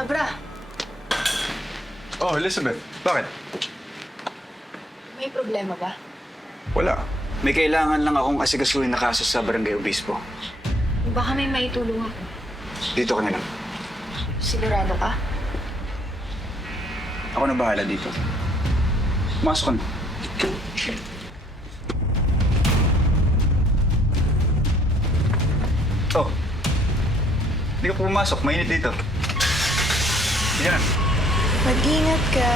Abra, Oh, Elizabeth. Bakit? may problema ba? Wala. May kailangan lang akong asigasuhin na kaso sa barangay obispo. Baka may maitulong ako. Dito ka na lang. Sigurado ka? Ako na bahala dito. Masok ka na. Oh. Hindi ka pumasok. Mainit dito. Na. Mag-ingat ka.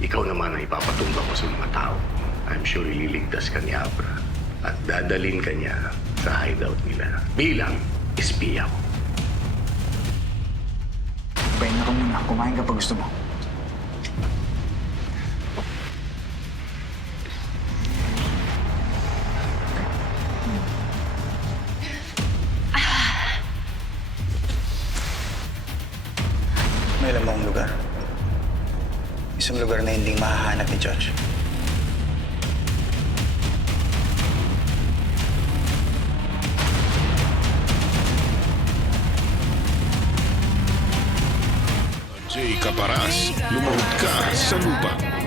Ikaw naman ang ipapatumba ko sa mga tao. I'm sure ililigtas ka ni Abra at dadalin ka niya sa hideout nila bilang espiya ko. Pahinga ka muna. Kumain ka pag gusto mo. May alam lugar. Isang lugar na hindi mahahanap ni George. Jay Caparas, lumahod ka sa lupa.